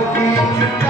feature.